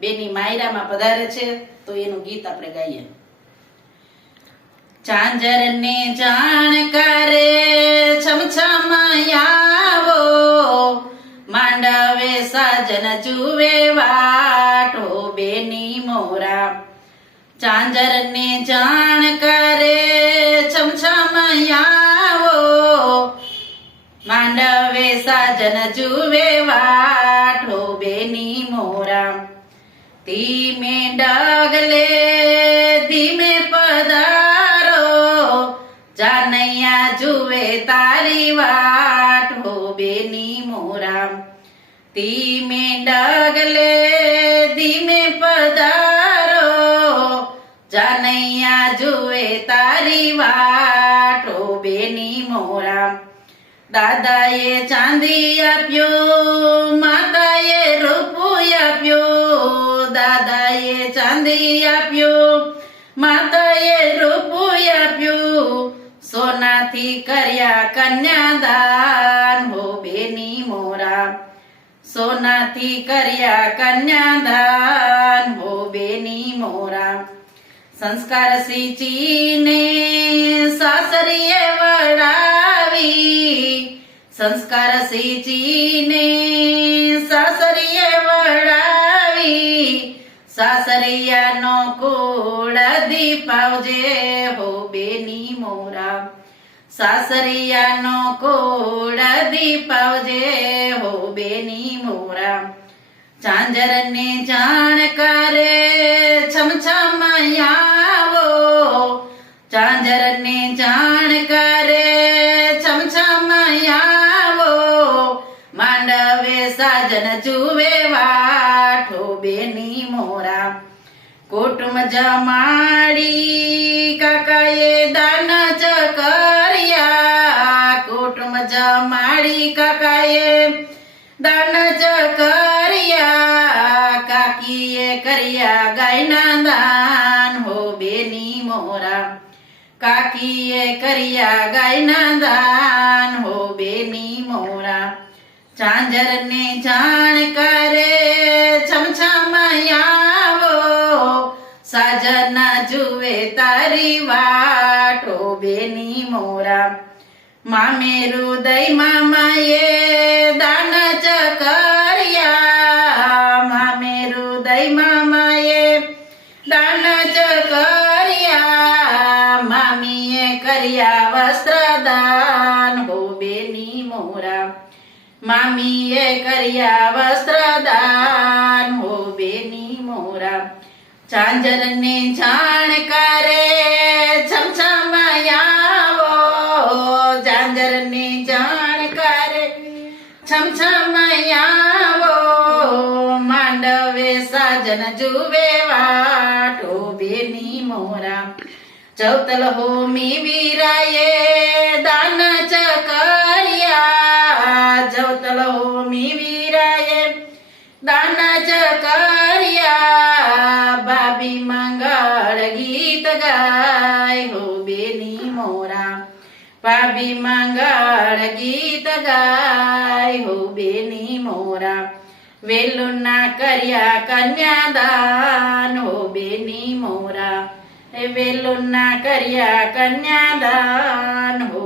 બેની માયરામાં પધારે છે તો એનું ગીત આપણે ગાઈએ. ચાંજર ને જાણકારે છમછમયાવો, માંડવે સાજન જુએ વાટો બેની મોરા. ચાંજર ને જાણકારે છમછમયાવો, માંડવે સાજન જુએ વાટો બેની મોરા. ધીમે ડગલે ધીમે પધારો, જાનૈયા જુએ તારી વાટ હો બેની મોરા. ધીમે ડગલે ધીમે પધારો, જાનૈયા જુએ તારી વાટ હો બેની મોરા. દાદાએ ચાંદી આપ્યો, માતાએ રૂપિયો આપ્યો. દાદાએ ચાંદી આપ્યો, માતાએ રૂપિયો આપ્યો. સોનાથી કર્યા કન્યાદાન હો બેની મોરા. સોનાથી કર્યા કન્યાદાન હો બેની મોરા. સંસ્કાર સિંચીને સાસરીએ વળાવી, સંસ્કાર સિંચીને સાસરીએ વળાવી. સાસરિયાનો કુળ દીપાવજે હો બેની મોરા. સાસરિયાનો કુળ દીપાવજે હો બેની મોરા. ચાંજર ને જાણકારે છમછમયાવો, ચાંજર ને જાણકારે છમછમયાવો. માંડવે સાજન જુએ વાઠો બેની મોરા. કુટુંબ જમાડી કાકાએ દાન જ કર્યા, કુટુંબ જમાડી કાકાએ દાન જ કર્યા. કાકીએ કર્યા ગાયના દાન હો બેની મોરા. કાકીએ કર્યા ગાયના દાન હો બેની મોરા. ચાંજર ને જાણકારે છમછમયાવો, સાજન જુએ તારી વાટો બેની મોરા. મામેરું દઈ મામાએ દાન જ કર્યા, મામેરું દઈ મામાએ દાન જ કર્યા. મામીએ કર્યા વસ્ત્રદાન હો બેની મોરા. મામીએ કર્યા વસ્ત્રદાન હો બેની મોરા. ચાંજર ને જાણકારે છમછમયાવો, ચાંજર ને જાણકારે છમછમયાવો. માંડવે સાજન જુએ વાટો બેની મોરા. ચૌતલ હોમી વીરાએ દાન જ કર્યા, ચૌતલ હોમી વીરાએ દાન જ કર્યા. ભાભી મંગળ ગીત ગાય હો બેની મોરા. ભાભી મંગળ ગીત ગાય હો બેની મોરા. વેલું ના કર્યા કન્યાદાન હો બેની મોરા. વેલું ના કર્યા કન્યાદાન હો